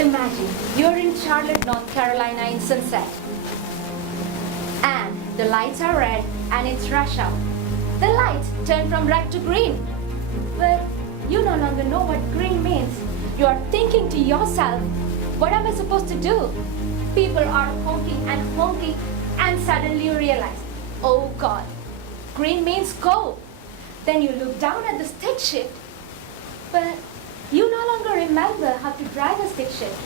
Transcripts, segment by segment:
Imagine you're in Charlotte, North Carolina in sunset. And the lights are red and it's rush hour. The lights turn from red to green. But you no longer know what green means. You are thinking to yourself, what am I supposed to do? People are honking and suddenly you realize, oh God, green means go. Then you look down at the stick shift, but you no longer remember how to drive a stick shift.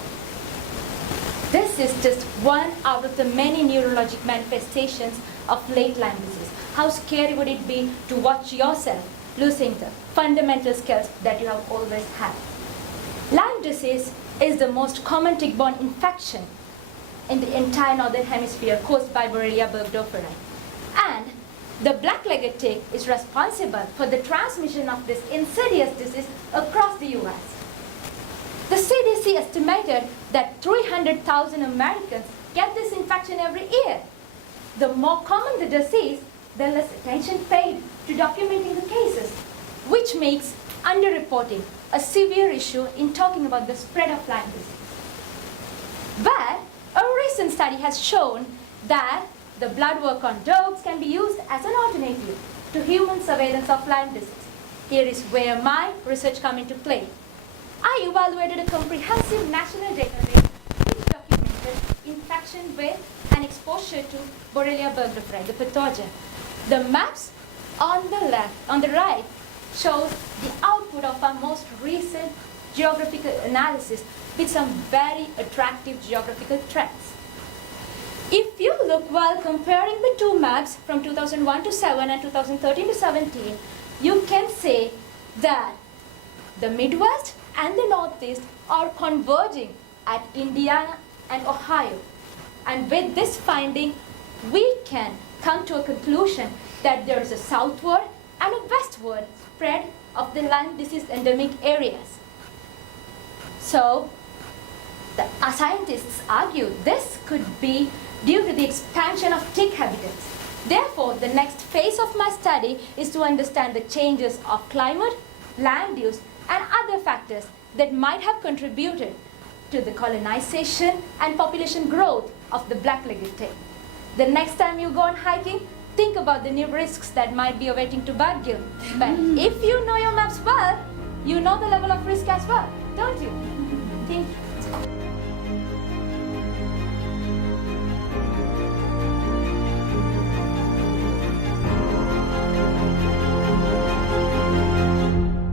This is just one out of the many neurologic manifestations of late Lyme disease. How scary would it be to watch yourself losing the fundamental skills that you have always had? Lyme disease is the most common tick-borne infection in the entire northern hemisphere caused by Borrelia burgdorferi. And the black-legged tick is responsible for the transmission of this insidious disease across the US. The CDC estimated that 300,000 Americans get this infection every year. The more common the disease, the less attention paid to documenting the cases, which makes underreporting a severe issue in talking about the spread of Lyme disease. But a recent study has shown that the blood work on dogs can be used as an alternative to human surveillance of Lyme disease. Here is where my research comes into play. I evaluated a comprehensive national database which documented infection with and exposure to Borrelia burgdorferi, the pathogen. The maps on the right shows the output of our most recent geographical analysis with some very attractive geographical trends. If you look while comparing the two maps from 2001 to 7 and 2013 to 17, you can say that the Midwest and the Northeast are converging at Indiana and Ohio. And with this finding, we can come to a conclusion that there is a southward and a westward spread of the Lyme disease endemic areas. So, the scientists argue this could be due to the expansion of tick habitats. Therefore, the next phase of my study is to understand the changes of climate, land use, and other factors that might have contributed to the colonization and population growth of the black-legged tick. The next time you go on hiking, think about the new risks that might be awaiting to bug you. But if you know your maps well, you know the level of risk as well, don't you?